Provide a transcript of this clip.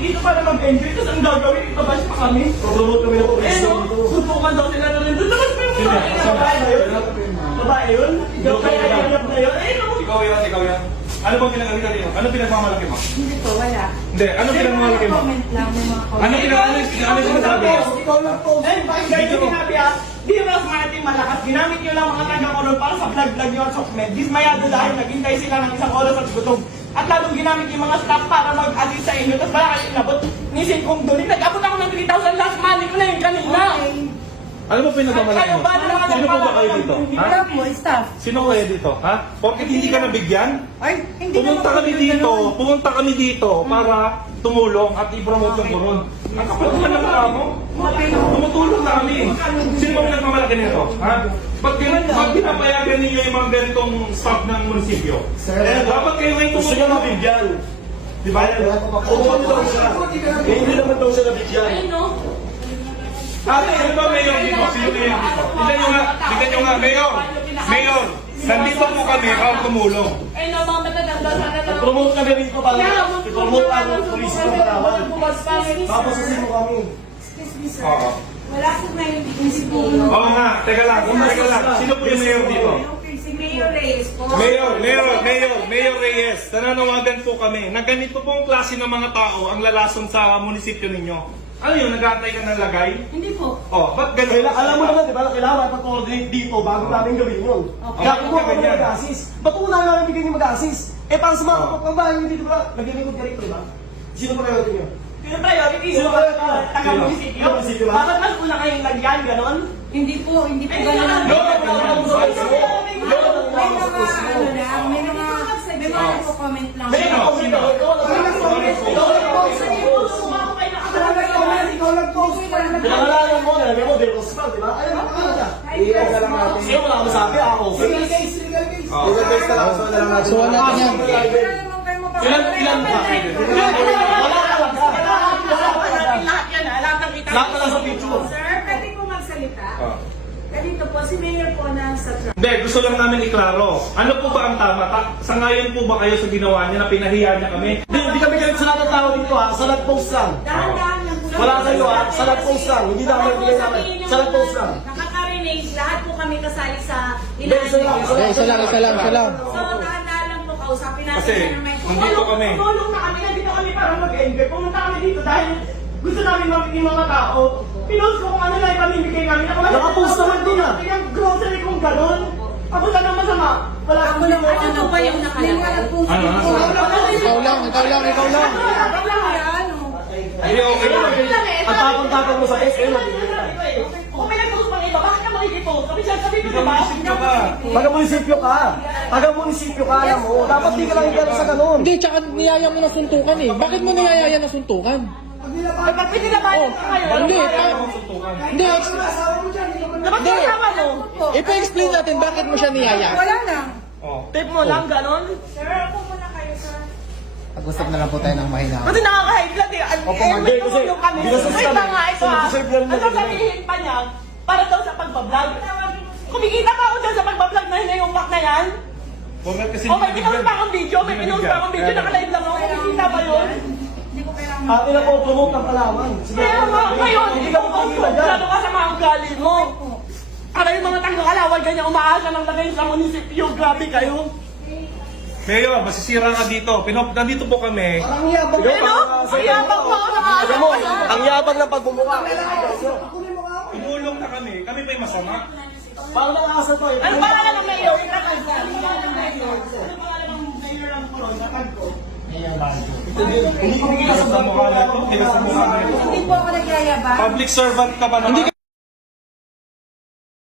dito para mag-enjoy, tapos ang gagawin, itabash pa kami. Promote kami ng police Eh no, sutukan daw sila na rin doon. Tapos pa yung babae na yun. Babae yun? Ikaw kaya hirap na yun? Eh no. Ikaw yan. Ano bang pinagalitan niyo? Ano pinagmamalaki mo? Hindi po, wala. Hindi, ano pinagmamalaki mo? Comment lang, may mga comment. Ano sinasabi mo? Ikaw lang po. Eh, bakit ganyan sinabi ah? Di ba mas natin malakas? Ginamit nyo lang mga taga-koron para sa vlog-vlog nyo at sokmed. Dismayado dahil naghintay sila ng isang oras at gutom. At lalong ginamit yung mga staff para mag-assist sa inyo. Tapos wala kayo inabot. Nisin kong doon. Nag-abot ako ng 3,000 last money ko na yung kanina. Ano ba pinagmamalaki mo? Sino po ba kayo dito? Ha? Wala po, staff. Sino kayo dito? Ha? Bakit hindi ka nabigyan? Ay, hindi Pumunta kami dito para tumulong at i-promote yung koron. Ang kapal naman ng mukha mo. Tumutulong na kami. Sino ba pinagmamalaki nito? Ha? Ba't pinapayagan ninyo yung mga ganitong staff ng munisipyo? Dapat kayo ngayon Gusto niya mabigyan. Di ba? Pumunta daw siya. Eh, hindi naman daw siya nabigyan. Ay no. Sino ba mayor dito? Sino mayor dito? Tignan nyo nga, mayor! Mayor! Nandito po kami para tumulong. Ay no, mga matatanda sana na. Promote kami rito para i-promote ang police ng Palawan. Tapos kasi mo kami. Excuse me, sir. Oo. Wala po na yung munisipyo. Oo nga, teka lang. Sino po yung mayor dito? Si Mayor Reyes po. Mayor Reyes, nananawagan po kami na ganito pong klase ng mga tao ang lalason sa munisipyo ninyo. Ano yun, nag-aantay ka ng lagay? Hindi po. Oh, ba't ganun? Alam mo naman, di ba, kailangan mag-coordinate dito bago namin gawin yun. Kaya kung Bakit ako ganyan? mag-assist, ba't ko na namin bigyan yung mag-assist? Eh, para sa mga kapag-bahay nyo dito, ba? Naglilingkod ka rito, di ba? Sino pa kayo nyo? Sino priority? Sino Sino ba? taga-munisipyo? Taga-munisipyo ba? Bakit mas una kayong lagyan, ganon? Hindi po Ay, ganun. May mga nagko-comment lang. Pinangalanan mo, nalagay mo, Del Roscal, di ba? Ayun, ano ka? Iyan ka lang natin. Sino wala ka masabi? Ako. Legal case ka lang. So, na lang natin. So, natin yan. Ilan ba? Wala ka lang. Lahat yan ha, lahat ng kita. Lahat na lang sa picture. Sir, pwede po magsalita. Ganito po, si Mayor po na sa truck. Hindi, gusto lang namin iklaro. Ano po ba ang tama? Sangayon po ba kayo sa ginawa niya na pinahiya niya kami? Hindi kami galit sa lahat ng tao dito ha. Sa nag-post lang. Dahan-dahan lang po. Wala kayo ha. Sa nag-post lang. Hindi na kami bigay namin. Sa nag-post lang. Nakaka-renage, lahat po kami kasali sa Hindi, isa lang. Isa lang. So, dahan-dahan lang po kausapin natin Kasi, na naman. nandito kami. Tumulong na kami, nandito kami para mag-enjoy. Pumunta kami dito dahil gusto namin mamit yung mga tao. Pinost ko kung ano lang ipamimigay namin. Ako lang Nakapost naman din ah. Yung grocery kong gano'n. Ako lang ang masama. Wala akong Ano ba yung nakalagay? Ikaw lang. Hindi, okay lang. Ang tapang-tapang mo sa S, eh. Kung may nag-post pang iba, bakit ka makikipost? Sabi ko diba? Taga-munisipyo ka. Taga-munisipyo ka, alam mo. Dapat di ka lang higala sa ganun. Hindi, tsaka niyaya mo na suntukan eh. Bakit mo niyayaya na suntukan? Ay, pag pinilabanan ka kayo, Hindi, hindi. dapat kasama mo. Ipa-explain natin bakit mo siya niyaya. Wala na. Tip mo lang, gano'n. Sir, ako muna kayo, sir. Pag-usap na lang po tayo ng mahina. Kasi nakaka-high blood eh. Hindi, kasi Tumulong kami. binastos Wait kami. lang nga, ito So, ha. nag-deserve yan na Ang sasabihin pa niya, para daw sa pagbablog. Kumikita pa ako dyan sa pagbablog na hinayumak na yan. Kasi Oh, may pinost pa akong video, naka-live lang ako. Kumikita ba yun? Hindi ko kailangan. Atin na po, promote ng Palawan. Sige, Kaya nga, ngayon, hindi ka makikita dyan. Lalo ka sa mga ugali mo. Para yung mga taga-kalawal, ganyan umaasa ng lagay sa munisipyo. Grabe kayo. Mayor, masisira ka dito. Nandito po kami. Ang yabang. Ano? Ang yabang mo, Alam mo, ang yabang ng pagmumukha. Tumulong na kami. Kami pa yung masama. Parang nakakasal ko eh. Ano ba nga ng mayor? Ano ba nga ng mayor? Ano ba nga ng mayor ng Coron? Natag ko. Hindi ko makikita sa Sa mukha na ito. Hindi ka sa mukha na ito. Hindi po ako nagyayabang. Public servant ka ba naman?